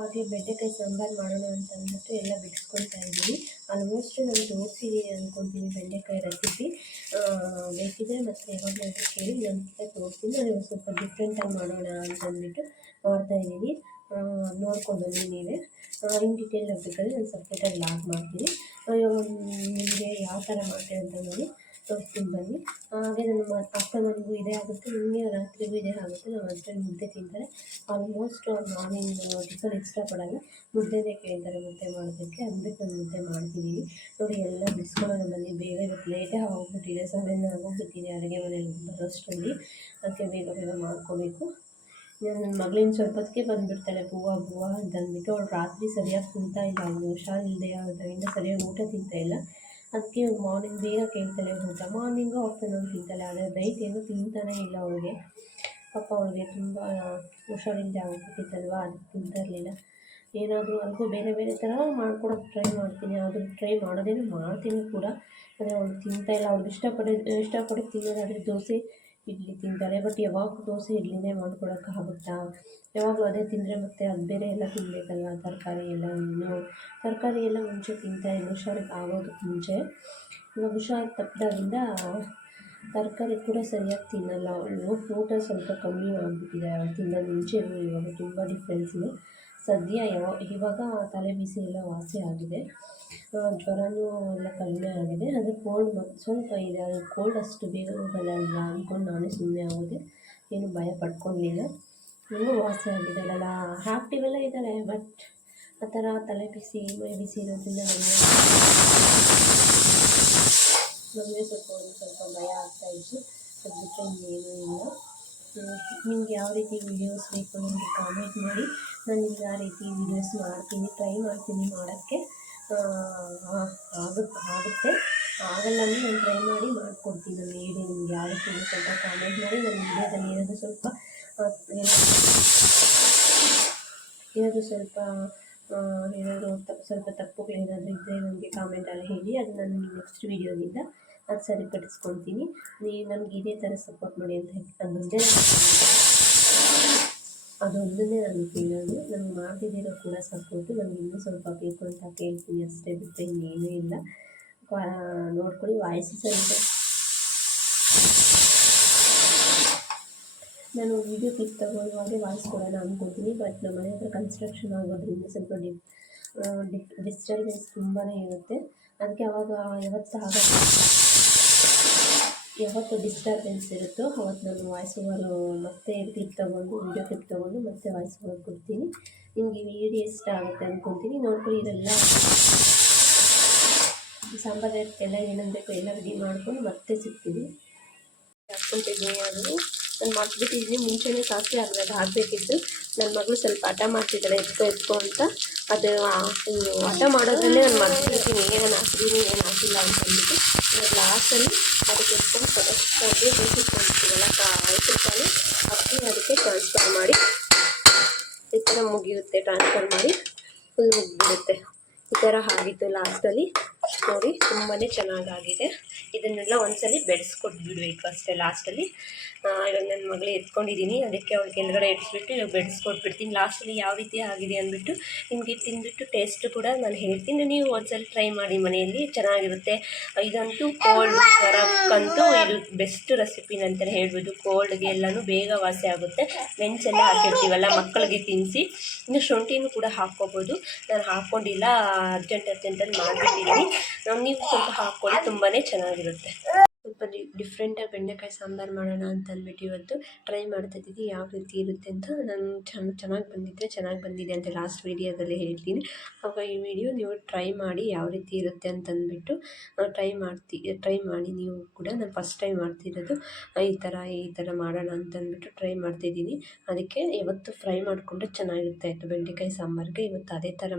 ಹಾಗೆ ಬೆಂಡೆಕಾಯಿ ಸಾಂಬಾರು ಮಾಡೋಣ ಅಂತ ಅಂದ್ಬಿಟ್ಟು ಎಲ್ಲ ಬಿಡಿಸ್ಕೊಳ್ತಾ ಇದ್ದೀವಿ. ಆಲ್ಮೋಸ್ಟ್ ನಾನು ತೋರಿಸಿದ್ದೀನಿ ಅಂದ್ಕೊಳ್ತೀನಿ ಬೆಂಡೆಕಾಯಿ ರೆಸಿಪಿ. ಬೇಕಿದ್ರೆ ಮತ್ತು ಯಾವಾಗಲಾದರೂ ಕೇಳಿ ನಾನು ತೋರಿಸ್ತೀನಿ. ನಾನು ಒಂದು ಸ್ವಲ್ಪ ಡಿಫ್ರೆಂಟಾಗಿ ಮಾಡೋಣ ಅಂತ ಅಂದ್ಬಿಟ್ಟು ಮಾಡ್ತಾಯಿದ್ದೀನಿ. ನೋಡ್ಕೊಂಡು ಬನ್ನಿ ನೀವೇ. ಇನ್ ಡೀಟೇಲ್ ಬೇಕಾದರೆ ನಾನು ಸಪ್ರೇಟಾಗಿ ಲಾಗ್ ಮಾಡ್ತೀನಿ. ನಿಮಗೆ ಯಾವ ಥರ ಮಾಡ್ತೀನಿ ಅಂತ ನೋಡಿ ತೋರಿಸ್ತೀನಿ ಬನ್ನಿ. ಹಾಗೆ ನನ್ನ ಅಕ್ಕ ನನಗೂ ಇದೇ ಆಗುತ್ತೆ, ನಿಮಗೆ ರಾತ್ರಿಗೂ ಇದೇ ಆಗುತ್ತೆ. ನಮ್ಮ ಹಸ್ಬೆಂಡ್ ಮುದ್ದೆ ತಿಂತಾರೆ. ಆಲ್ಮೋಸ್ಟ್ ಮಾರ್ನಿಂಗ್ ಟಿಫನ್ ಇಷ್ಟಪಡಲ್ಲ, ಮುದ್ದೆನೇ ಕೇಳ್ತಾರೆ ಮುದ್ದೆ ಮಾಡೋದಕ್ಕೆ. ಅಂದ್ಬಿಟ್ಟು ನಾನು ಮುದ್ದೆ ಮಾಡ್ತಿದ್ದೀನಿ. ನೋಡಿ ಎಲ್ಲ ಬಿಡಿಸ್ಕೊಳ್ಳೋಣ ಬನ್ನಿ. ಬೇಗ ಇವತ್ತು ಲೇಟೇ ಆಗೋಗ್ಬಿಟ್ಟಿದೆ, 7 ಆಗೋಗ್ಬಿಟ್ಟಿದೆ ಅಡುಗೆ ಮನೇಲಿ ಬರೋಷ್ಟರಲ್ಲಿ. ಅದಕ್ಕೆ ಬೇಗ ಬೇಗ ಮಾಡ್ಕೋಬೇಕು. ನನ್ನ ಮಗಳಿಂದ ಸ್ವಲ್ಪ ಹೊತ್ತಿಗೆ ಬಂದುಬಿಡ್ತಾಳೆ ಬೂವಾ ಬೂವಾ ಅಂತ ಅಂದ್ಬಿಟ್ಟು. ಅವಳು ರಾತ್ರಿ ಸರಿಯಾಗಿ ತಿಂತಾ ಇಲ್ಲ, ಅವಳು ಹುಷಾರಿಲ್ಲದೆ ಆದ್ದರಿಂದ ಸರಿಯಾಗಿ ಊಟ ತಿಂತಾಯಿಲ್ಲ. ಅದಕ್ಕೆ ಮಾರ್ನಿಂಗ್ ಬೇಗ ಕೇಳ್ತಾಳೆ ಊಟ. ಮಾರ್ನಿಂಗು ಆಫ್ಟರ್ನೂನ್ ತಿಂತಾಳೆ, ಆದರೆ ನೈಟ್ ಏನೂ ತಿಂತಾನೇ ಇಲ್ಲ ಅವಳಿಗೆ. ಪಾಪ ಅವಳಿಗೆ ತುಂಬ ಹುಷಾರಿಲ್ಲದೆ ಆಗ್ಬಿಟ್ಟಿತ್ತಲ್ವ, ಅದಕ್ಕೆ ತಿಂತಾ ಇರಲಿಲ್ಲ. ಏನಾದರೂ ಅದಕ್ಕೂ ಬೇರೆ ಬೇರೆ ಥರ ಮಾಡ್ಕೊಡೋಕ್ಕೆ ಟ್ರೈ ಮಾಡ್ತೀನಿ. ಅದು ಟ್ರೈ ಮಾಡೋದೇನು ಮಾಡ್ತೀನಿ ಕೂಡ, ಆದರೆ ಅವಳು ತಿಂತಾಯಿಲ್ಲ. ಅವ್ಳಿಗೆ ಇಷ್ಟಪಟ್ಟು ತಿನ್ನೋದಾದರೆ ದೋಸೆ ಇಡ್ಲಿ ತಿಂತಾಳೆ. ಬಟ್ ಯಾವಾಗ ದೋಸೆ ಇಡ್ಲಿನೇ ಮಾಡ್ಕೊಡೋಕ್ಕಾಗುತ್ತಾ? ಯಾವಾಗಲೂ ಅದೇ ತಿಂದರೆ ಮತ್ತೆ ಅದು ಬೇರೆ ಎಲ್ಲ ತಿನ್ನಬೇಕಲ್ವ. ತರಕಾರಿ ಎಲ್ಲ ಮುಂಚೆ ತಿಂತಾಯಿದ್ಲು, ಹುಷಾರಿಗೆ ಆಗೋದಕ್ಕೆ ಮುಂಚೆ. ಇವಾಗ ಹುಷಾರು ತಪ್ಪಿದಾಗಿಂದ ತರಕಾರಿ ಕೂಡ ಸರಿಯಾಗಿ ತಿನ್ನಲ್ಲ ಅವಳು. ಊಟ ಸ್ವಲ್ಪ ಕಮ್ಮಿ ಮಾಡಿಬಿಟ್ಟಿದೆ ಅವಳು ತಿನ್ನೋದು. ಮುಂಚೆಗೂ ಇವಾಗ ತುಂಬ ಡಿಫ್ರೆನ್ಸ್ ಇದೆ. ಸದ್ಯ ಇವಾಗ ತಲೆ ಬಿಸಿ ಎಲ್ಲ ವಾಸಿ ಆಗಿದೆ, ಜ್ವರನೂ ಎಲ್ಲ ಕಡಿಮೆ ಆಗಿದೆ. ಅದು ಕೋಲ್ಡ್ ಸ್ವಲ್ಪ ಇದೆ, ಅದು ಕೋಲ್ಡ್ ಅಷ್ಟು ಬೇಗ ಹೋಗಲ್ಲ ಅಲ್ವಾ ಅಂದ್ಕೊಂಡು ನಾನೇ ಸುಮ್ಮನೆ ಆಗೋದೆ, ಏನು ಭಯ ಪಡ್ಕೊಳ್ಳಲಿಲ್ಲ. ಇನ್ನೂ ವಾಸಿ ಆಗಿದ್ದಾಳಲ್ಲ, ಆ್ಯಕ್ಟಿವ್ ಎಲ್ಲ ಇದ್ದಾಳೆ. ಬಟ್ ಆ ಥರ ತಲೆ ಬಿಸಿ ಮೈ ಬಿಸಿ ಇರೋದ್ರಿಂದ ನಮಗೆ ಸ್ವಲ್ಪ ಭಯ ಆಗ್ತಾಯಿತ್ತು. ಅದು ಬಿಟ್ಟರೆ ಇನ್ನೇನೂ ಇಲ್ಲ. ನಿಮ್ಗೆ ಯಾವ ರೀತಿ ವೀಡಿಯೋಸ್ ಬೇಕು ನನಗೆ ಕಾಮೆಂಟ್ ಮಾಡಿ. ನಾನು ನಿಮ್ಗೆ ಆ ರೀತಿ ವೀಡಿಯೋಸ್ ಮಾಡ್ತೀನಿ, ಟ್ರೈ ಮಾಡ್ತೀನಿ ಮಾಡೋಕ್ಕೆ. ಆಗುತ್ತೆ ಆಗಲ್ಲ ಅಂದರೆ ನಾನು ಟ್ರೈ ಮಾಡಿ ಮಾಡಿಕೊಡ್ತೀನಿ. ನಾನು ಹೇಳಿ ನಿಮ್ಗೆ ಯಾವ ರೀತಿ ಸ್ವಲ್ಪ ಕಾಮೆಂಟ್ ಮಾಡಿ. ನನ್ನ ವೀಡಿಯೋದಲ್ಲಿ ಏನಾದರೂ ಸ್ವಲ್ಪ ಸ್ವಲ್ಪ ತಪ್ಪುಗಳೇನಾದರೂ ಇದ್ದರೆ ನನಗೆ ಕಾಮೆಂಟಲ್ಲಿ ಹೇಳಿ. ಅದು ನಾನು ನೆಕ್ಸ್ಟ್ ವೀಡಿಯೋದಿಂದ ಅದು ಸರಿಪಡಿಸ್ಕೊಳ್ತೀನಿ. ನೀವು ನನಗೆ ಇದೇ ಥರ ಸಪೋರ್ಟ್ ಮಾಡಿ ಅಂತ ಅದೊಂದನ್ನೇ ನಾನು ಕೇಳೋದು. ನನಗೆ ಮಾಡ್ತಿದ್ದೀರೋ ಕೂಡ ಸಪೋರ್ಟು ನನಗೆ ಇನ್ನೂ ಸ್ವಲ್ಪ ಬೇಕು ಅಂತ ಕೇಳ್ತೀನಿ ಅಷ್ಟೇ, ಬಿಟ್ಟರೆ ಇನ್ನೇನೂ ಇಲ್ಲ. ನೋಡ್ಕೊಳ್ಳಿ. ವಾಯ್ಸು ಸ್ವಲ್ಪ ನಾನು ವೀಡಿಯೋ ಕ್ಲಿಪ್ ತಗೊಳ್ಳುವಾಗೆ ವಾಯ್ಸ್ ಕೊಡೋಣ ಅಂದ್ಕೊತೀನಿ. ಬಟ್ ನಮ್ಮ ಮನೆ ಹತ್ರ ಕನ್ಸ್ಟ್ರಕ್ಷನ್ ಆಗೋದ್ರಿಂದ ಸ್ವಲ್ಪ ಡಿಸ್ಟರ್ಬೆನ್ಸ್ ತುಂಬಾ ಇರುತ್ತೆ. ಅದಕ್ಕೆ ಅವಾಗ ಯಾವತ್ತು ಡಿಸ್ಟರ್ಬೆನ್ಸ್ ಇರುತ್ತೋ ಅವತ್ತು ನಾನು ವಾಯ್ಸ್ ಓವರು ಮತ್ತೆ ಕ್ಲಿಪ್ ತೊಗೊಂಡು ವೀಡಿಯೋ ಕ್ಲಿಪ್ ತೊಗೊಂಡು ಮತ್ತೆ ವಾಯ್ಸ್ ಓವರ್ ಕೊಡ್ತೀನಿ. ನಿಮಗೆ ವೀಡಿಯೋ ಇಷ್ಟ ಆಗುತ್ತೆ ಅಂದ್ಕೊತೀನಿ. ನೋಡ್ಕೊಳ್ಳಿ. ಇದೆಲ್ಲ ಸಾಂಬಾರಕ್ಕೆಲ್ಲ ಏನೇನು ಬೇಕೋ ಎಲ್ಲ ರೆಡಿ ಮಾಡ್ಕೊಂಡು ಮತ್ತೆ ಸಿಗ್ತೀನಿ. ಹಾಕ್ಕೊತಿದ್ದೀನಿ. ಅದು ನಾನು ಮಾಡಿಬಿಟ್ಟಿದ್ದೀನಿ. ಮುಂಚೆನೇ ಸಾಸಿವೆ ಹಾಕಬೇಕಿತ್ತು. ನನ್ನ ಮಗಳು ಸ್ವಲ್ಪ ಹಠ ಮಾಡ್ತಿದ್ದಾಳೆ ಎತ್ಕೊ ಅಂತ. ಅದು ಹಠ ಮಾಡೋದ್ರಲ್ಲೇ ನಾನು ಮಾಡ್ತಿರ್ತೀನಿ, ಏನೇನು ಹಾಕಿದ್ದೀನಿ ಏನು ಹಾಕಿಲ್ಲ ಅಂತ ಅಂದ್ಬಿಟ್ಟು. ಲಾಸ್ಟಲ್ಲಿ ಅದಕ್ಕೆ ಎತ್ಕೊಂಡು ಫಸ್ಟಾಗಿ ಬೇಯಿಸ್ಕೊಂಡಿರ್ತೀವಲ್ಲ ಕಾಳು ಹಾಕಿ ಅದಕ್ಕೆ ಟ್ರಾನ್ಸ್ಫರ್ ಮಾಡಿ ಈ ಥರ ಮುಗಿಯುತ್ತೆ. ಟ್ರಾನ್ಸ್ಫರ್ ಮಾಡಿ ಫುಲ್ ಮುಗಿಬಿಡುತ್ತೆ. ಈ ಥರ ಆಗಿತ್ತು ಲಾಸ್ಟಲ್ಲಿ. ನೋಡಿ ತುಂಬಾ ಚೆನ್ನಾಗಾಗಿದೆ. ಇದನ್ನೆಲ್ಲ ಒಂದ್ಸಲಿ ಬೆಳೆಸ್ಕೊಟ್ಬಿಡ್ಬೇಕು ಅಷ್ಟೇ ಲಾಸ್ಟಲ್ಲಿ. ಇವಾಗ ನನ್ನ ಮಗಳು ಎತ್ಕೊಂಡಿದ್ದೀನಿ, ಅದಕ್ಕೆ ಅವಳು ಕೆಳಗಡೆ ಇಡಿಸ್ಬಿಟ್ಟು ಇವಾಗ ಬೆಳೆಸ್ಕೊಟ್ಬಿಡ್ತೀನಿ. ಲಾಸ್ಟಲ್ಲಿ ಯಾವ ರೀತಿ ಆಗಿದೆ ಅಂದ್ಬಿಟ್ಟು ನಿಮಗೆ ತಿಂದ್ಬಿಟ್ಟು ಟೇಸ್ಟ್ ಕೂಡ ನಾನು ಹೇಳ್ತೀನಿ. ನೀವು ಒಂದ್ಸಲ ಟ್ರೈ ಮಾಡಿ ಮನೆಯಲ್ಲಿ, ಚೆನ್ನಾಗಿರುತ್ತೆ. ಇದಂತೂ ಕೋಲ್ಡ್ ಜ್ವರಕ್ಕಂತೂ ಇದು ಬೆಸ್ಟ್ ರೆಸಿಪಿನ ಅಂತಲೇ ಹೇಳ್ಬೋದು. ಕೋಲ್ಡ್ಗೆ ಎಲ್ಲನೂ ಬೇಗ ವಾಸಿ ಆಗುತ್ತೆ. ಮೆಣಸೆಲ್ಲ ಹಾಕಿರ್ತೀವಲ್ಲ, ಮಕ್ಕಳಿಗೆ ತಿನ್ನಿಸಿ. ಇನ್ನು ಶುಂಠಿನೂ ಕೂಡ ಹಾಕ್ಕೋಬೋದು. ನಾನು ಹಾಕ್ಕೊಂಡಿಲ್ಲ, ಅರ್ಜೆಂಟಲ್ಲಿ ಮಾಡಿಬಿಟ್ಟಿದ್ದೀನಿ. ನೀವು ಸ್ವಲ್ಪ ಹಾಕ್ಕೊಳ್ಳಿ, ತುಂಬಾ ಚೆನ್ನಾಗಿರುತ್ತೆ. ಸ್ವಲ್ಪ ಡಿಫ್ರೆಂಟಾಗಿ ಬೆಂಡೆಕಾಯಿ ಸಾಂಬಾರು ಮಾಡೋಣ ಅಂತ ಅಂದ್ಬಿಟ್ಟು ಇವತ್ತು ಟ್ರೈ ಮಾಡ್ತಾಯಿದ್ದೀನಿ ಯಾವ ರೀತಿ ಇರುತ್ತೆ ಅಂತ. ನಾನು ಚೆನ್ನಾಗಿ ಬಂದಿದ್ದರೆ ಚೆನ್ನಾಗಿ ಬಂದಿದೆ ಅಂತ ಲಾಸ್ಟ್ ವೀಡಿಯೋದಲ್ಲಿ ಹೇಳ್ತೀನಿ. ಆವಾಗ ಈ ವಿಡಿಯೋ ನೀವು ಟ್ರೈ ಮಾಡಿ ಯಾವ ರೀತಿ ಇರುತ್ತೆ ಅಂತಂದ್ಬಿಟ್ಟು ಟ್ರೈ ಮಾಡಿ ನೀವು ಕೂಡ. ನಾನು ಫಸ್ಟ್ ಟೈಮ್ ಮಾಡ್ತಿರೋದು. ಈ ಥರ ಮಾಡೋಣ ಅಂತಂದ್ಬಿಟ್ಟು ಟ್ರೈ ಮಾಡ್ತಿದ್ದೀನಿ. ಅದಕ್ಕೆ ಇವತ್ತು ಫ್ರೈ ಮಾಡಿಕೊಂಡ್ರೆ ಚೆನ್ನಾಗಿರ್ತಾಯಿತ್ತು ಬೆಂಡೆಕಾಯಿ ಸಾಂಬಾರಿಗೆ. ಇವತ್ತು ಅದೇ ಥರ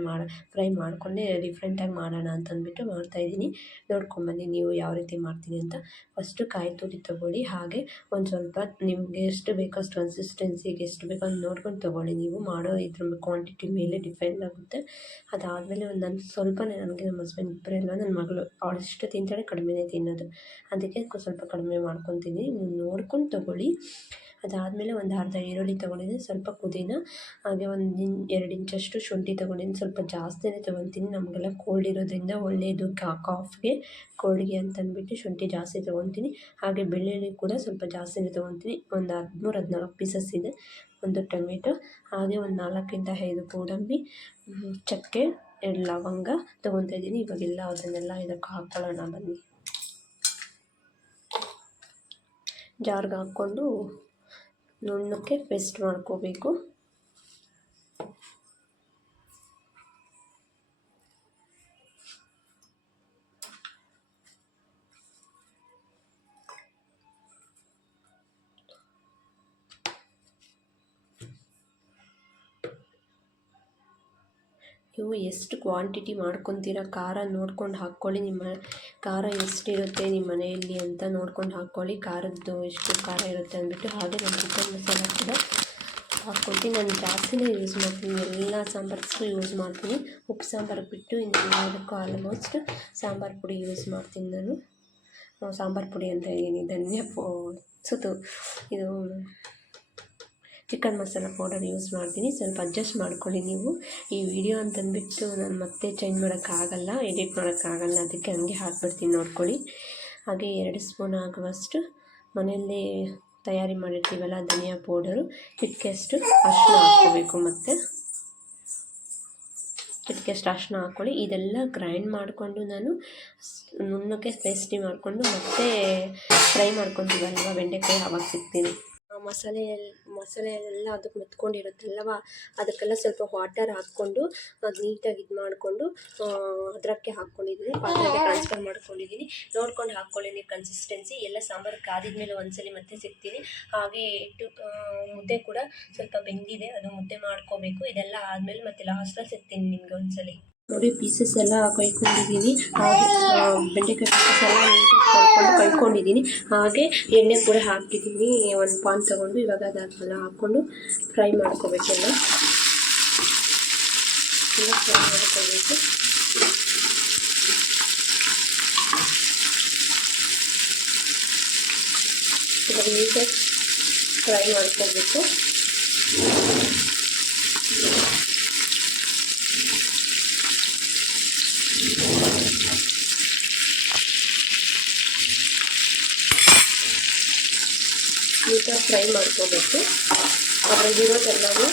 ಫ್ರೈ ಮಾಡಿಕೊಂಡೇ ಡಿಫ್ರೆಂಟಾಗಿ ಮಾಡೋಣ ಅಂತಂದ್ಬಿಟ್ಟು ಮಾಡ್ತಾಯಿದ್ದೀನಿ. ನೋಡ್ಕೊಂಬನ್ನಿ ನೀವು ಯಾವ ರೀತಿ ಮಾಡ್ತೀನಿ ಅಂತ. ಫಸ್ಟು ಕಾಯಿ ತುರಿ ತೊಗೊಳ್ಳಿ. ಹಾಗೆ ಒಂದು ಸ್ವಲ್ಪ ನಿಮಗೆ ಎಷ್ಟು ಬೇಕೋ ಅಷ್ಟು ಕನ್ಸಿಸ್ಟೆನ್ಸಿಗೆ ಎಷ್ಟು ಬೇಕೋ ಅದು ನೋಡ್ಕೊಂಡು ತೊಗೊಳ್ಳಿ. ನೀವು ಮಾಡೋ ಇದ್ರ ಕ್ವಾಂಟಿಟಿ ಮೇಲೆ ಡಿಪೆಂಡ್ ಆಗುತ್ತೆ. ಅದಾದಮೇಲೆ ನಾನು ಸ್ವಲ್ಪನೇ, ನನಗೆ ನಮ್ಮ ಹಸ್ಬೆಂಡ್ ಇಬ್ಬರೇ ಅಲ್ವ, ನನ್ನ ಮಗಳು ಅವಳು ಇಷ್ಟು ತಿಂತಾಳೆ, ಕಡಿಮೆನೇ ತಿನ್ನೋದು. ಅದಕ್ಕೆ ಸ್ವಲ್ಪ ಕಡಿಮೆ ಮಾಡ್ಕೊತೀನಿ. ನೀವು ನೋಡ್ಕೊಂಡು ತೊಗೊಳ್ಳಿ. ಅದಾದಮೇಲೆ ಒಂದು ಅರ್ಧ ಈರುಳ್ಳಿ ತೊಗೊಂಡಿದ್ದೀನಿ, ಸ್ವಲ್ಪ ಪುದೀನ, ಹಾಗೆ 2 ಇಂಚಷ್ಟು ಶುಂಠಿ ತೊಗೊಂಡಿದ್ದೀನಿ. ಸ್ವಲ್ಪ ಜಾಸ್ತಿನೇ ತೊಗೊತೀನಿ, ನಮಗೆಲ್ಲ ಕೋಲ್ಡ್ ಇರೋದ್ರಿಂದ ಒಳ್ಳೆಯದು ಕಾಫ್ಗೆ ಕೋಲ್ಡ್ಗೆ ಅಂತಂದ್ಬಿಟ್ಟು ಶುಂಠಿ ಜಾಸ್ತಿ ತೊಗೊತೀನಿ. ಹಾಗೆ ಬೆಳ್ಳುಳ್ಳಿ ಕೂಡ ಸ್ವಲ್ಪ ಜಾಸ್ತಿನೇ ತೊಗೊತೀನಿ, ಒಂದು 13-14 ಪೀಸಸ್ ಇದೆ. ಒಂದು ಟೊಮೆಟೊ, ಹಾಗೆ ಒಂದು 4-5 ಗೋಡಂಬಿ, ಚಕ್ಕೆ, 2 ಲವಂಗ ತೊಗೊತಾ ಇದ್ದೀನಿ. ಇವಾಗೆಲ್ಲ ಅದನ್ನೆಲ್ಲ ಇದಕ್ಕೆ ಹಾಕ್ಕೊಳ್ಳೋಣ ಬನ್ನಿ. ಜಾರ್ಗೆ ಹಾಕ್ಕೊಂಡು ನುಣ್ಣಕ್ಕೆ ಪೇಸ್ಟ್ ಮಾಡ್ಕೋಬೇಕು. ನೀವು ಎಷ್ಟು ಕ್ವಾಂಟಿಟಿ ಮಾಡ್ಕೊತೀರ ಖಾರ ನೋಡ್ಕೊಂಡು ಹಾಕ್ಕೊಳ್ಳಿ. ನಿಮ್ಮ ಖಾರ ಎಷ್ಟಿರುತ್ತೆ ನಿಮ್ಮ ಮನೆಯಲ್ಲಿ ಅಂತ ನೋಡ್ಕೊಂಡು ಹಾಕ್ಕೊಳ್ಳಿ, ಖಾರದ್ದು ಎಷ್ಟು ಖಾರ ಇರುತ್ತೆ ಅಂದ್ಬಿಟ್ಟು. ಹಾಗೆ ನಾನು ಚಿಕನ್ ಮಸಾಲ ಕೂಡ ಹಾಕ್ಕೊಳ್ತೀನಿ. ನಾನು ಜಾಸ್ತಿನೇ ಯೂಸ್ ಮಾಡ್ತೀನಿ, ಎಲ್ಲ ಸಾಂಬಾರ್ಗೂ ಯೂಸ್ ಮಾಡ್ತೀನಿ. ಉಪ್ಪು ಸಾಂಬಾರಿಗೆ ಬಿಟ್ಟು ಇನ್ನೆಲ್ಲದಕ್ಕೂ ಆಲ್ಮೋಸ್ಟ್ ಸಾಂಬಾರು ಪುಡಿ ಯೂಸ್ ಮಾಡ್ತೀನಿ ನಾನು. ಸಾಂಬಾರು ಪುಡಿ ಅಂತ ಇದ್ದೀನಿ, ಇದು ಚಿಕನ್ ಮಸಾಲ ಪೌಡರ್ ಯೂಸ್ ಮಾಡ್ತೀನಿ. ಸ್ವಲ್ಪ ಅಡ್ಜಸ್ಟ್ ಮಾಡ್ಕೊಳ್ಳಿ ನೀವು. ಈ ವಿಡಿಯೋ ಅಂತಂದ್ಬಿಟ್ಟು ನಾನು ಮತ್ತೆ ಚೇಂಜ್ ಮಾಡೋಕ್ಕಾಗಲ್ಲ, ಎಡಿಟ್ ಮಾಡೋಕ್ಕಾಗಲ್ಲ, ಅದಕ್ಕೆ ಹಂಗೆ ಹಾಕ್ಬಿಡ್ತೀನಿ, ನೋಡ್ಕೊಳ್ಳಿ. ಹಾಗೆ 2 ಸ್ಪೂನ್ ಆಗುವಷ್ಟು ಮನೆಯಲ್ಲೇ ತಯಾರಿ ಮಾಡಿರ್ತೀವಲ್ಲ ಧನಿಯಾ ಪೌಡರು, ಚಿಟಿಕೆಯಷ್ಟು ಅರಿಶಿನ ಹಾಕ್ಕೋಬೇಕು. ಮತ್ತು ಚಿಟಿಕೆಯಷ್ಟು ಅರಿಶಿನ ಹಾಕ್ಕೊಳ್ಳಿ. ಇದೆಲ್ಲ ಗ್ರೈಂಡ್ ಮಾಡಿಕೊಂಡು ನಾನು ನುಣ್ಣಕ್ಕೆ ಪೇಸ್ಟಿ ಮಾಡಿಕೊಂಡು ಮತ್ತೆ ಫ್ರೈ ಮಾಡ್ಕೊತೀವಲ್ವ ಬೆಂಡೆಕಾಯಿ, ಆವಾಗ ಸಿಗ್ತೀನಿ. ಮಸಾಲೆ ಎಲ್ಲ ಅದಕ್ಕೆ ಮೆತ್ಕೊಂಡಿರುತ್ತಲ್ವ, ಅದಕ್ಕೆಲ್ಲ ಸ್ವಲ್ಪ ವಾಟರ್ ಹಾಕ್ಕೊಂಡು ಅದು ನೀಟಾಗಿ ಇದು ಮಾಡಿಕೊಂಡು ಅದಕ್ಕೆ ಹಾಕ್ಕೊಂಡಿದ್ದೀನಿ, ಪಾತ್ರೆಗೆ ಟ್ರಾನ್ಸ್ಫರ್ ಮಾಡ್ಕೊಂಡಿದ್ದೀನಿ. ನೋಡ್ಕೊಂಡು ಹಾಕ್ಕೊಳ್ಳಿ ನೀವು ಕನ್ಸಿಸ್ಟೆನ್ಸಿ. ಎಲ್ಲ ಸಾಂಬಾರು ಕಾದಿದ್ಮೇಲೆ ಒಂದ್ಸಲಿ ಮತ್ತೆ ಸಿಗ್ತೀನಿ. ಹಾಗೆ ಮುದ್ದೆ ಕೂಡ ಸ್ವಲ್ಪ ಬೆಂದಿದೆ, ಅದು ಮುದ್ದೆ ಮಾಡ್ಕೋಬೇಕು. ಇದೆಲ್ಲ ಆದಮೇಲೆ ಮತ್ತೆ ಲಾಸ್ಟಲ್ಲಿ ಸಿಗ್ತೀನಿ ನಿಮಗೆ ಒಂದ್ಸಲಿ. ನೋಡಿ ಪೀಸಸ್ ಎಲ್ಲ ಕೈಕೊಂಡಿದ್ದೀನಿ, ಹಾಗೆ ಬೆಂಡೆಕಾಯಿ ಪೀಸಸ್ ಎಲ್ಲ ನೀಟಾಗಿ ಕೈಕೊಂಡಿದ್ದೀನಿ. ಹಾಗೆ ಎಣ್ಣೆ ಕೂಡ ಹಾಕಿದ್ದೀನಿ, ಒಂದು ಪಾನ್ ತೊಗೊಂಡು ಇವಾಗ ಅದನ್ನೆಲ್ಲ ಹಾಕ್ಕೊಂಡು ಫ್ರೈ ಮಾಡ್ಕೋಬೇಕೆಲ್ಲ ಫ್ರೈ ಮಾಡ್ಕೋಬೇಕು. ಇವಾಗ ನೀಟಾಗಿ ಫ್ರೈ ಮಾಡ್ಕೋಬೇಕು. ನೀಟಾಗಿ ಫ್ರೈ ಮಾಡ್ಕೋಬೇಕು. ಅದ್ರಾಗಿರೋದೆಲ್ಲವೂ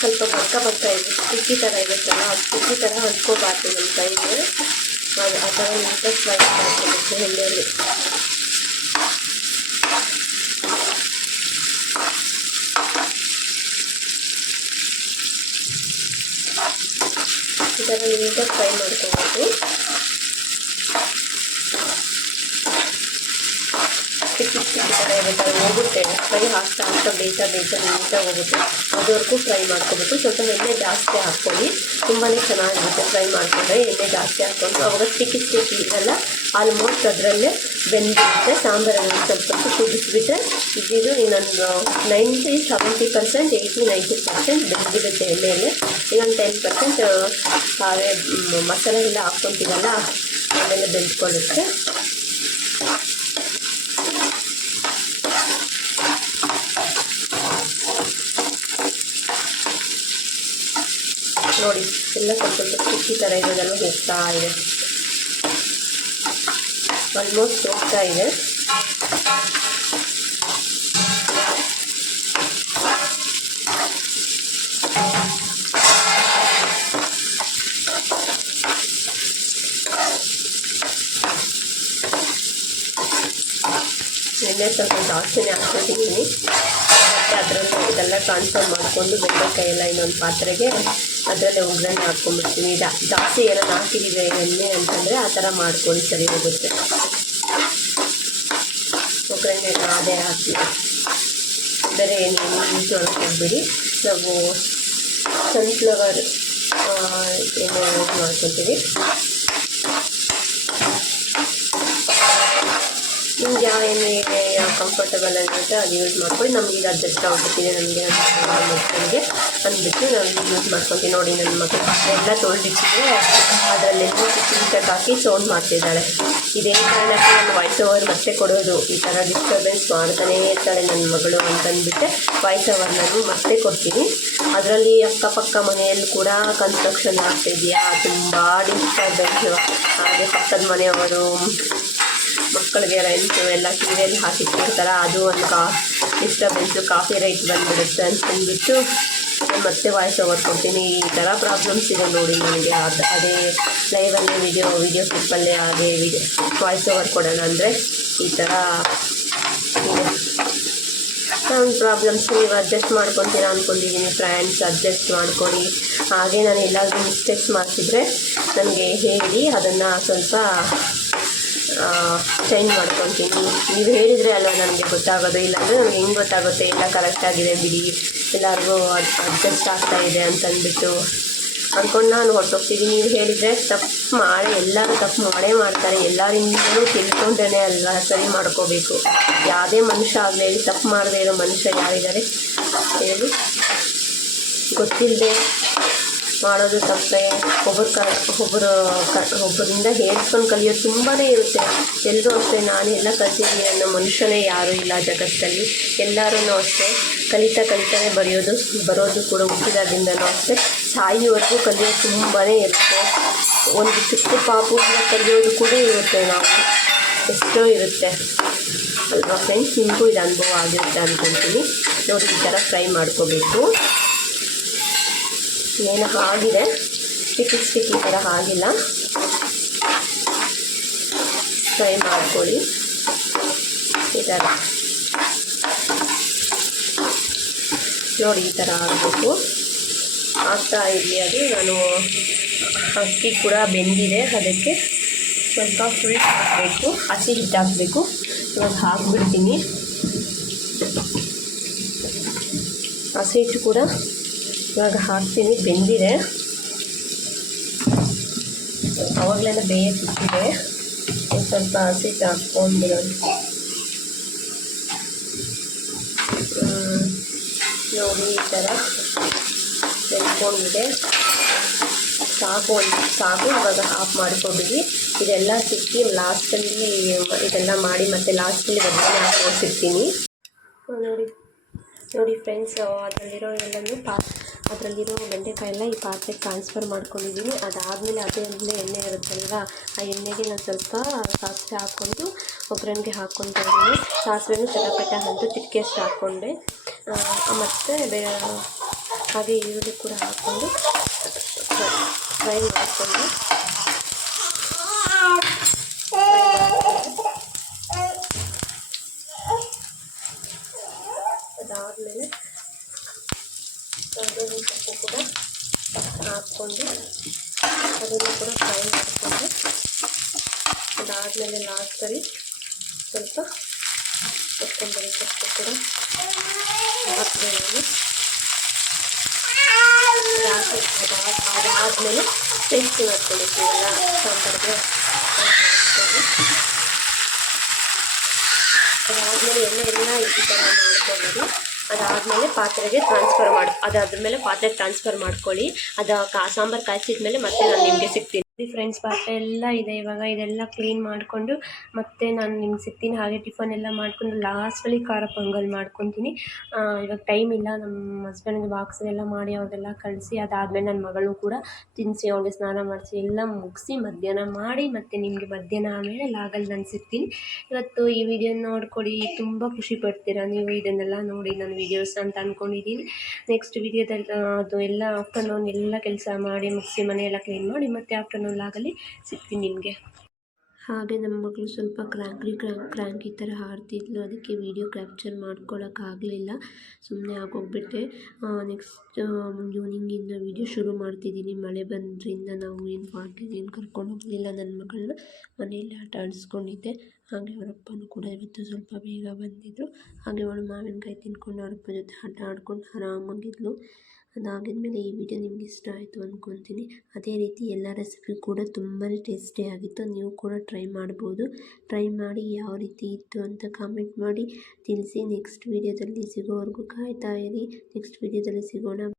ಸ್ವಲ್ಪ ಬಕ್ಕ ಇದೆ, ಸ್ಟಿಕ್ಕಿ ಥರ ಇರುತ್ತಲ್ಲ, ಆ ಸ್ಟಿಕ್ಕಿ ಥರ ಹಂಚ್ಕೋಬಾರ್ದು ನಮ್ಮ ಕೈಗೆ. ಆ ಥರ ನೀಟಾಗಿ ಫ್ರೈ ಮಾಡ್ಕೋಬೇಕು ಎಣ್ಣೆಯಲ್ಲಿ. ಈ ಥರ ನೀಟಾಗಿ ಫ್ರೈ ಮಾಡ್ಕೋಬೇಕು. ಚಿಕ್ಕ ಥರ ಇರುತ್ತೆ, ಅದು ಹೋಗುತ್ತೆ, ಫ್ರೈ ಹಾಕ್ತಾ ಬೇಯ್ತಾ ನೀಟಾಗಿ ಹೋಗುತ್ತೆ. ಅದುವರೆಗೂ ಫ್ರೈ ಮಾಡ್ಕೋಬೇಕು. ಸ್ವಲ್ಪ ಎಣ್ಣೆ ಜಾಸ್ತಿ ಹಾಕ್ಕೊಳ್ಳಿ, ತುಂಬಾ ಚೆನ್ನಾಗಿರುತ್ತೆ ಫ್ರೈ ಮಾಡಿಕೊಂಡ್ರೆ. ಎಣ್ಣೆ ಜಾಸ್ತಿ ಹಾಕ್ಕೊಂಡು ಅವಾಗ ಸ್ಟಿಕ್ಕಿ ಇರಲ್ಲ, ಆಲ್ಮೋಸ್ಟ್ ಅದರಲ್ಲೇ ಬೆಂದಿರುತ್ತೆ. ಸಾಂಬಾರನ್ನು ಸ್ವಲ್ಪ ಕುದಿಸ್ಬಿಟ್ರೆ ಇದು ಇನ್ನೊಂದು 70%, 80-90% ಬೆಂದಿರುತ್ತೆ ಎಣ್ಣೆಯಲ್ಲಿ. ಇನ್ನೊಂದು 10% ಹಾಗೆ ಮಸಾಲೆ ಎಲ್ಲ ಹಾಕ್ಕೊತೀವಲ್ಲ ಆಮೇಲೆ ಬೆಂದ್ಕೊಳ್ಳುತ್ತೆ. ನೋಡಿ ಎಲ್ಲ ಸ್ವಲ್ಪ ಸ್ಟಿಕ್ಕಿ ಥರ ಇರೋದೆಲ್ಲ ಹೋಗ್ತಾ ಇದೆ, ಆಲ್ಮೋಸ್ಟ್ ಹೋಗ್ತಾ ಇದೆ. ಎಣ್ಣೆ ಸ್ವಲ್ಪ ಜಾಸ್ತಿನೇ ಹಾಕ್ಕೊಂಡಿದ್ದೀನಿ. ಮತ್ತು ಅದರಲ್ಲಿ ಇದೆಲ್ಲ ಟ್ರಾನ್ಸ್ಫರ್ ಮಾಡಿಕೊಂಡು ಬೆಂಡೆಕಾಯಿ ಎಲ್ಲ ಇನ್ನೊಂದು ಪಾತ್ರೆಗೆ ಅದರಲ್ಲೇ ಒಗ್ಗರಣೆ ಹಾಕ್ಕೊಂಡ್ಬಿಡ್ತೀನಿ. ಜಾಸ್ತಿ ಏನಾದ್ರು ಹಾಕಿದ್ದೀವಿ ಎಣ್ಣೆ ಅಂತಂದರೆ ಆ ಥರ ಮಾಡ್ಕೊಂಡು ಸರಿ ಹೋಗುತ್ತೆ. ಒಗ್ಗರಣೆ ಅದೇ ಹಾಕ್ತೀವಿ, ಬೇರೆ ಏನು ಯೂಸ್ ಹೋಗ್ಬಿಡಿ. ನಾವು ಸನ್ಫ್ಲವರ್ ಎಣ್ಣೆ ಯೂಸ್ ಮಾಡ್ಕೊತೀವಿ. ನಿಮ್ಗೆ ಯಾವ ಎಣ್ಣೆ ಕಂಫರ್ಟಬಲ್ ಆಗಿರುತ್ತೆ ಅದು ಯೂಸ್ ಮಾಡ್ಕೊಂಡು ನಮ್ಗೆ ಈಗ ಅಡ್ಜಸ್ಟ್ ಆಗ್ಬಿಟ್ಟಿದೆ ನನಗೆ ಮಕ್ಕಳಿಗೆ ಅಂದ್ಬಿಟ್ಟು ನಾವು ಯೂಸ್ ಮಾಡ್ಕೊತೀವಿ. ನೋಡಿ ನನ್ನ ಮಕ್ಕಳು ಪಾತ್ರೆ ಎಲ್ಲ ತೊಳೆದಿಟ್ಟಿದೆ, ಅದರಲ್ಲೆಲ್ಲ ಚಿಕ್ಕ ಹಾಕಿ ಸೌಂಡ್ ಮಾಡ್ತಿದ್ದಾಳೆ. ಇದೇ ಕಾರಣಕ್ಕೆ ನಾನು ವಾಯ್ಸ್ ಓವರ್ ಮತ್ತೆ ಕೊಡೋದು, ಈ ಥರ ಡಿಸ್ಟರ್ಬೆನ್ಸ್ ಮಾಡ್ತಾನೇ ಇರ್ತಾಳೆ ನನ್ನ ಮಗಳು ಅಂತಂದ್ಬಿಟ್ಟೆ ವಾಯ್ಸ್ ಓವರ್ ನಾನು ಮತ್ತೆ ಕೊಡ್ತೀನಿ. ಅದರಲ್ಲಿ ಅಕ್ಕಪಕ್ಕ ಮನೆಯಲ್ಲಿ ಕೂಡ ಕನ್ಸ್ಟ್ರಕ್ಷನ್ ಆಗ್ತಾಯಿದೆಯಾ, ತುಂಬ ಡಿಸ್ಟರ್ಬೆನ್ಸು. ಹಾಗೆ ಪಕ್ಕದ ಮನೆಯವರು ಮಕ್ಕಳಿಗೆ ರೈನ್ಸು ಎಲ್ಲ ಟಿವಿಯಲ್ಲಿ ಹಾಕಿಟ್ಟಿರ್ತಾರೆ, ಅದು ಒಂದು ಡಿಸ್ಟರ್ಬೆನ್ಸು, ಕಾಫಿ ರೈಟ್ ಬಂದುಬಿಡುತ್ತೆ ಅಂತಂದ್ಬಿಟ್ಟು ಮತ್ತೆ ವಾಯ್ಸ್ ಓವರ್ ಕೊಡ್ತೀನಿ. ಈ ಥರ ಪ್ರಾಬ್ಲಮ್ಸ್ ಇದೆ ನೋಡಿ ನನಗೆ. ಅದೇ ಲೈವಲ್ಲಿ ವಿಡಿಯೋ ಕ್ಲಿಪ್ಪಲ್ಲೇ ಹಾಗೆ ವಾಯ್ಸ್ ಓವರ್ ಕೊಡೋಣ ಅಂದರೆ ಈ ಥರ ಇದೆ ನನ್ನ ಪ್ರಾಬ್ಲಮ್ಸ್. ನೀವು ಅಡ್ಜಸ್ಟ್ ಮಾಡ್ಕೊತೀರಾ ಅಂದ್ಕೊಂಡಿದ್ದೀನಿ ಫ್ರೆಂಡ್ಸ್, ಅಡ್ಜಸ್ಟ್ ಮಾಡ್ಕೊಳ್ಳಿ. ಹಾಗೆ ನಾನು ಎಲ್ಲಾದರೂ ಮಿಸ್ಟೇಕ್ಸ್ ಮಾಡ್ತಿದ್ರೆ ನನಗೆ ಹೇಳಿ, ಅದನ್ನು ಸ್ವಲ್ಪ ಚೇಂಜ್ ಮಾಡ್ಕೊತೀನಿ. ನೀವು ಹೇಳಿದರೆ ಅಲ್ವ ನನಗೆ ಗೊತ್ತಾಗೋದು, ಇಲ್ಲಾಂದರೆ ನನಗೆ ಹೆಂಗೆ ಗೊತ್ತಾಗುತ್ತೆ ಎಲ್ಲ ಕರೆಕ್ಟಾಗಿದೆ ಬಿಡಿ, ಎಲ್ಲರಿಗೂ ಅಡ್ಜಸ್ಟ್ ಆಗ್ತಾಯಿದೆ ಅಂತಂದ್ಬಿಟ್ಟು ಅಂದ್ಕೊಂಡು ನಾನು ಹೊರಟೋಗ್ತೀನಿ. ನೀವು ಹೇಳಿದರೆ ಎಲ್ಲರೂ ತಪ್ಪು ಮಾಡೇ ಮಾಡ್ತಾರೆ, ಎಲ್ಲರಿಂದಲೂ ತಿಳ್ಕೊಂಡ್ರೇ ಅಲ್ವಾ ಸರಿ ಮಾಡ್ಕೋಬೇಕು. ಯಾವುದೇ ಮನುಷ್ಯ ಆಗಲಿ ಹೇಳಿ, ತಪ್ಪು ಮಾಡದೇ ಇರೋ ಮನುಷ್ಯ ಯಾರಿದ್ದಾರೆ ಹೇಳಿ? ಗೊತ್ತಿಲ್ಲದೆ ಮಾಡೋದು ತಪ್ಪೇ. ಒಬ್ಬರಿಂದ ಹೇಳ್ಕೊಂಡು ಕಲಿಯೋದು ತುಂಬಾ ಇರುತ್ತೆ. ಎಲ್ಲರೂ ಅಷ್ಟೇ, ನಾನು ಎಲ್ಲ ಕಲ್ತಿದ್ದೀನಿ ಅನ್ನೋ ಮನುಷ್ಯನೇ ಯಾರೂ ಇಲ್ಲ ಜಗತ್ತಲ್ಲಿ. ಎಲ್ಲರೂ ಅಷ್ಟೇ ಕಲಿತಾನೆ ಬರೋದು ಕೂಡ ಹುಟ್ಟಿದಾಗಿಂದನೂ ಅಷ್ಟೇ ಸಾಯುವವರೆಗೂ ಕಲಿಯೋದು ತುಂಬಾ ಇರುತ್ತೆ. ಒಂದು ಚಿಕ್ಕ ಪಾಪುನ ಕಲಿಯೋದು ಕೂಡ ಇರುತ್ತೆ, ನಾವು ಎಷ್ಟೋ ಇರುತ್ತೆ ಅಲ್ವಾ ಫ್ರೆಂಡ್ಸ್? ನಿಮಗೂ ಇದು ಅನುಭವ ಆಗಿರುತ್ತೆ ಅಂದ್ಕೊಳ್ತೀನಿ. ನೋಡಿ ಈ ಥರ ಫ್ರೈ ಮಾಡ್ಕೋಬೇಕು. ಏನು ಆಗಿದೆ, ಸ್ಟಿಕ್ ಈ ಥರ ಆಗಿಲ್ಲ, ಫ್ರೈ ಮಾಡ್ಕೊಳ್ಳಿ ಈ ಥರ. ನೋಡಿ ಈ ಥರ ಆಗಬೇಕು, ಆಗ್ತಾ ಇರಲಿ. ಅದು ನಾನು ಅಕ್ಕಿ ಕೂಡ ಬೆಂದಿದೆ, ಅದಕ್ಕೆ ಸ್ವಲ್ಪ ಫುಲ್ ಹಾಕಬೇಕು, ಹಸಿ ಹಿಟ್ಟು ಹಾಕಬೇಕು. ಇವಾಗ ಹಾಕ್ಬಿಡ್ತೀನಿ. ಹಸಿ ಹಿಟ್ಟು ಕೂಡ ಇವಾಗ ಹಾಕ್ತೀನಿ, ಬೆಂದಿದೆ, ಆವಾಗಲೇ ಬೇಯಕ್ಕಿಟ್ಟಿದೆ. ಸ್ವಲ್ಪ ಹಸಿ ಹಿಟ್ಟು ಹಾಕ್ಕೊಂಡ್ಬಿಡೋದು. ನೋಡಿ ಈ ಥರ ಬೆಳ್ಕೊಂಡಿದೆ, ಸಾಕು ಇವಾಗ ಆಫ್ ಮಾಡ್ಕೊಬಿಡಿ. ಇದೆಲ್ಲ ಸಿಕ್ಕಿ ಲಾಸ್ಟಲ್ಲಿ ಇದೆಲ್ಲ ಮಾಡಿ ಮತ್ತೆ ಲಾಸ್ಟಲ್ಲಿ ಬದಲಾವಣೆ ಹಾಕ್ಕೊಳ್ತಿರ್ತೀನಿ. ನೋಡಿ ಫ್ರೆಂಡ್ಸ್, ಅದರಲ್ಲಿರೋ ಬೆಂಡೆಕಾಯಿ ಎಲ್ಲ ಈ ಪಾತ್ರೆಗೆ ಟ್ರಾನ್ಸ್ಫರ್ ಮಾಡ್ಕೊಂಡಿದ್ದೀನಿ. ಅದಾದಮೇಲೆ ಅದೇ ಎಣ್ಣೆ ಇರುತ್ತಲ್ವ, ಆ ಎಣ್ಣೆಗೆ ನಾನು ಸ್ವಲ್ಪ ಸಾಸಿವೆ ಹಾಕ್ಕೊಂಡು ಒಗ್ಗರಣೆಗೆ ಹಾಕ್ಕೊತಾ ಇದ್ದೀನಿ. ಸಾಸಿವೆನೂ ಚಟಪಟ ಅಂತ ಚಿಟಿಕೆಯಷ್ಟು ಹಾಕ್ಕೊಂಡೆ. ಮತ್ತು ಹಾಗೆ ಈರುಳ್ಳಿ ಕೂಡ ಹಾಕ್ಕೊಂಡು ಫ್ರೈ ಮಾಡಿಕೊಂಡು ಅದಾದಮೇಲೆ ಕರಿಬೇವಿನ ಸೊಪ್ಪು ಕೂಡ ಹಾಕ್ಕೊಂಡು ಅದನ್ನು ಕೂಡ ಫ್ರೈ ಮಾಡಿಕೊಂಡು ಅದಾದಮೇಲೆ ಲಾಸ್ಟಲ್ಲಿ ಸ್ವಲ್ಪ ಕೊತ್ತಂಬರಿ ಸೊಪ್ಪು ಕೂಡ ಹಾಕ್ತೀನಿ. ಅದಾದಮೇಲೆ ಪೇಸ್ಟ್ ಮಾಡ್ಕೊಂಡಿರ್ತೀವಲ್ಲ ಸಾಂಬಾರಿಗೆ ಅದಾದಮೇಲೆ ಎಣ್ಣೆ ಎಲ್ಲ ಈ ಥರ ಮಾಡ್ಕೊಬೋದು. ಅದಾದಮೇಲೆ ಪಾತ್ರೆಗೆ ಟ್ರಾನ್ಸ್ಫರ್ ಮಾಡ್ಕೊಳ್ಳಿ. ಅದು ಸಾಂಬಾರು ಕಾಯಿಸಿದ್ಮೇಲೆ ಮತ್ತೆ ನಾನು ನಿಮಗೆ ಸಿಗ್ತೀನಿ ಫ್ರೆಂಡ್ಸ್. ಪಾತ್ರೆ ಎಲ್ಲ ಇದೆ, ಇವಾಗ ಇದೆಲ್ಲ ಕ್ಲೀನ್ ಮಾಡಿಕೊಂಡು ಮತ್ತೆ ನಾನು ನಿಮ್ಗೆ ಸಿಗ್ತೀನಿ. ಹಾಗೆ ಟಿಫನ್ ಎಲ್ಲ ಮಾಡಿಕೊಂಡು ಲಾಸ್ಟಲ್ಲಿ ಖಾರ ಪೊಂಗಲ್ ಮಾಡ್ಕೊತೀನಿ. ಇವಾಗ ಟೈಮ್ ಇಲ್ಲ, ನಮ್ಮ ಹಸ್ಬೆಂಡ್ಗೆ ಬಾಕ್ಸ್ಗೆಲ್ಲ ಮಾಡಿ ಅವ್ರಿಗೆಲ್ಲ ಕಳಿಸಿ ಅದಾದಮೇಲೆ ನನ್ನ ಮಗಳು ಕೂಡ ತಿನ್ನಿಸಿ ಅವ್ಳಿಗೆ ಸ್ನಾನ ಮಾಡಿಸಿ ಎಲ್ಲ ಮುಗಿಸಿ ಮಧ್ಯಾಹ್ನ ಮಾಡಿ ಮತ್ತೆ ನಿಮಗೆ ಮಧ್ಯಾಹ್ನ ಆಮೇಲೆ ಲಾಗಲ್ಲಿ ನಾನು ಸಿಗ್ತೀನಿ. ಇವತ್ತು ಈ ವಿಡಿಯೋ ನೋಡ್ಕೊಳ್ಳಿ, ತುಂಬ ಖುಷಿ ಪಡ್ತೀರಾ ನೀವು ಇದನ್ನೆಲ್ಲ ನೋಡಿ ನನ್ನ ವೀಡಿಯೋಸ್ ಅಂತ ಅಂದ್ಕೊಂಡಿದ್ದೀನಿ. ನೆಕ್ಸ್ಟ್ ವಿಡಿಯೋದಲ್ಲಿ ಅದು ಎಲ್ಲ ಆಫ್ಟರ್ನೂನ್ ಎಲ್ಲ ಕೆಲಸ ಮಾಡಿ ಮುಗಿಸಿ ಮನೆಯೆಲ್ಲ ಕ್ಲೀನ್ ಮಾಡಿ ಮತ್ತೆ ಆಫ್ಟರ್ನೂನ್ ಲಾಗಲ್ಲಿ ಸಿಗ್ತೀನಿ ನಿಮಗೆ. ಹಾಗೆ ನಮ್ಮ ಮಗಳು ಸ್ವಲ್ಪ ಕ್ರ್ಯಾಂಕಿ ಥರ ಹಾಡ್ತಿದ್ಲು, ಅದಕ್ಕೆ ವಿಡಿಯೋ ಕ್ಯಾಪ್ಚರ್ ಮಾಡ್ಕೊಳ್ಳೋಕ್ಕಾಗಲಿಲ್ಲ, ಸುಮ್ಮನೆ ಆಗೋಗ್ಬಿಟ್ಟೆ. ನೆಕ್ಸ್ಟ್ ಈವ್ನಿಂಗಿಂದ ವಿಡಿಯೋ ಶುರು ಮಾಡ್ತಿದ್ದೀನಿ. ಮಳೆ ಬಂದ್ರಿಂದ ನಾವು ಏನು ಕರ್ಕೊಂಡು ಹೋಗಲಿಲ್ಲ, ನನ್ನ ಮಗಳನ್ನ ಮನೆಯಲ್ಲಿ ಆಟ ಆಡಿಸ್ಕೊಂಡಿದ್ದೆ. ಹಾಗೆ ಅವರಪ್ಪನೂ ಕೂಡ ಇವತ್ತು ಸ್ವಲ್ಪ ಬೇಗ ಬಂದಿದ್ದರು. ಹಾಗೆ ಅವಳು ಮಾವಿನಕಾಯಿ ತಿಂದ್ಕೊಂಡು ಅವರಪ್ಪ ಜೊತೆ ಆಟ ಆಡ್ಕೊಂಡು ಆರಾಮಾಗಿದ್ಲು. ಅದಾಗಿದ್ಮೇಲೆ ಈ ವಿಡಿಯೋ ನಿಮ್ಗೆ ಇಷ್ಟ ಆಯಿತು ಅಂದ್ಕೊತೀನಿ. ಅದೇ ರೀತಿ ಎಲ್ಲ ರೆಸಿಪಿ ಕೂಡ ತುಂಬಾ ಟೇಸ್ಟಿಯಾಗಿತ್ತು. ನೀವು ಕೂಡ ಟ್ರೈ ಮಾಡ್ಬೋದು. ಟ್ರೈ ಮಾಡಿ ಯಾವ ರೀತಿ ಇತ್ತು ಅಂತ ಕಾಮೆಂಟ್ ಮಾಡಿ ತಿಳಿಸಿ. ನೆಕ್ಸ್ಟ್ ವಿಡಿಯೋದಲ್ಲಿ ಸಿಗೋವರೆಗೂ ಕಾಯ್ತಾ ಇರಿ. ನೆಕ್ಸ್ಟ್ ವಿಡಿಯೋದಲ್ಲಿ ಸಿಗೋಣ.